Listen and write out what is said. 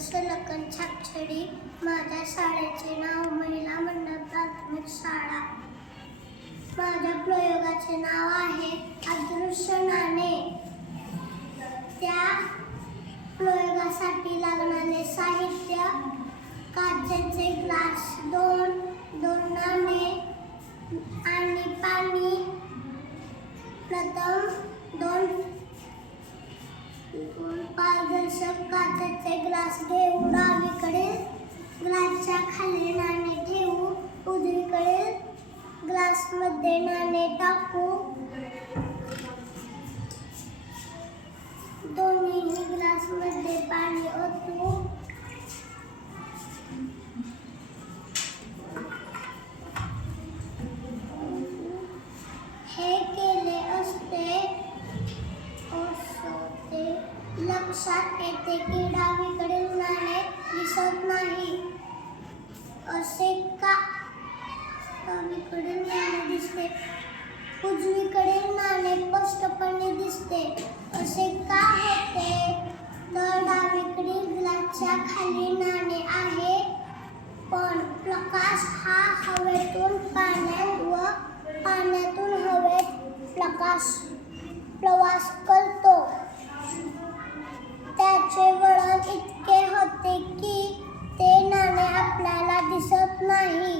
सलकन छापछडी. माझ्या शाळेचे नाव महिला मंडळ प्राथमिक शाळा. माझ्या प्रयोगाचे नाव आहे अदृश्य नाणे त्या प्रयोगासाठी लागणारे साहित्य काचेचे ग्लास दोन दोन नाणे आणि पाणी. प्रथम दोन काचेचे ग्लास घेऊ ग्लासच्या खाली नाणे ठेवू उजवीकडे ग्लासमध्ये नाणे टाकू. दोन्ही ग्लासमध्ये पाणी ओतू. लक्षात येते की डावीकडील नाणे दिसत नाही. असे का? डावीकडील नाणे दिसते. उजवीकडील नाणे स्पष्टपणे दिसते. असे का होते? तर डावीकडील ग्लासच्या खाली नाणे आहे पण प्रकाश हा हवेतून पाण्यात व पाण्यातून हवेत प्रकाश प्रवास दिसत नाही.